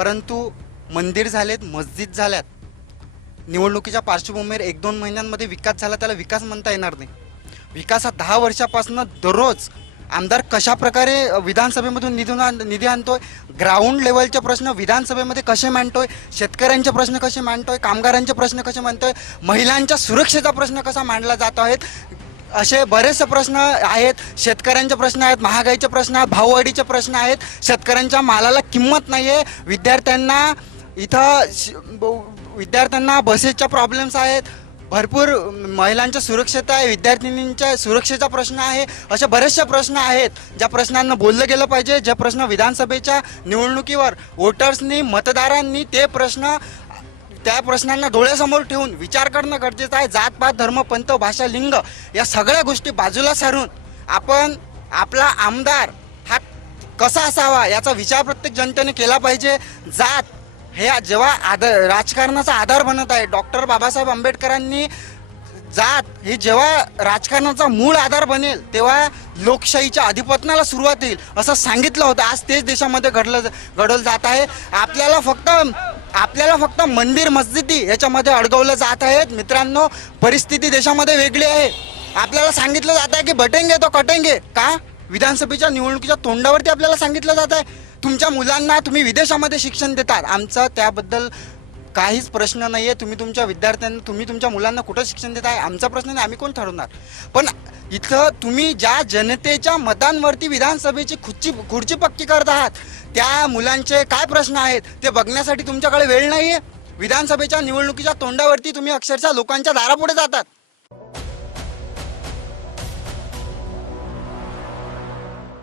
परंतु मंदिर झालेत मस्जिद झाल्यात निवडणुकीच्या पार्श्वभूमीवर एक दोन महिन्यांमध्ये विकास झाला त्याला विकास म्हणता येणार नाही. विकास हा दहा वर्षापासून दररोज आमदार कशा प्रकारे विधानसभेमधून निधी आण- निधी आणतोय? ग्राउंड लेवलचे प्रश्न विधानसभेमध्ये कसे मांडतोय? शेतकऱ्यांचे प्रश्न कसे मांडतोय? कामगारांचे प्रश्न कसे मांडतोय? महिलांच्या सुरक्षेचा प्रश्न कसा मांडला जात आहेत असे बरेचसे प्रश्न आहेत. शेतकऱ्यांचे प्रश्न आहेत महागाईचे प्रश्न आहेत भाववाढीचे प्रश्न आहेत. शेतकऱ्यांच्या मालाला किंमत नाही आहे विद्यार्थ्यांना इथं श- ब- विद्यार्थ्यांना बसेसच्या प्रॉब्लेम्स आहेत. भरपूर महिलांच्या सुरक्षता आहे विद्यार्थिनींच्या सुरक्षेचा प्रश्न आहे. असे बरेचसे प्रश्न आहेत. ज्या प्रश्नांना बोललं गेलं पाहिजे ज्या प्रश्न विधानसभेच्या निवडणुकीवर वोटर्सनी मतदारांनी ते प्रश्न त्या प्रश्नांना डोळ्यासमोर ठेवून विचार करणं गरजेचं आहे. जातपात धर्म पंथ भाषा लिंग या सगळ्या गोष्टी बाजूला सारून आपण आपला आमदार हा कसा असावा याचा विचार प्रत्येक जनतेने केला पाहिजे. जात हे जेव्हा आधार राजकारणाचा आधार बनत आहे डॉक्टर बाबासाहेब आंबेडकरांनी जात ही जेव्हा राजकारणाचा मूळ आधार बनेल तेव्हा लोकशाहीच्या अधिपतनाला सुरुवात येईल असं सांगितलं होतं. आज तेच देशामध्ये घडलं घडलं जात आहे. आपल्याला फक्त आपल्याला फक्त मंदिर मस्जिदी याच्यामध्ये अडकवलं जात आहेत. मित्रांनो परिस्थिती देशामध्ये वेगळी आहे. आपल्याला सांगितलं जात आहे की बटेंगे तो कटेंगे. का? विधानसभेच्या निवडणुकीच्या तोंडावरती आपल्याला सांगितलं जात आहे. तुमच्या मुलांना तुम्ही विदेशामध्ये शिक्षण देतात. आमचं त्याबद्दल काहीच प्रश्न नाही आहे तुम्ही तुमच्या विद्यार्थ्यांना तुम्ही तुमच्या मुलांना कुठं शिक्षण देत आहे आमचा प्रश्न नाही आम्ही कोण ठरवणार? पण इथं तुम्ही ज्या जनतेच्या मतांवरती विधानसभेची खुर्ची खुर्ची पक्की करत आहात त्या मुलांचे काय प्रश्न आहेत ते बघण्यासाठी तुमच्याकडे वेळ नाही आहे विधानसभेच्या निवडणुकीच्या तोंडावरती तुम्ही अक्षरशः लोकांच्या दारापुढे जातात.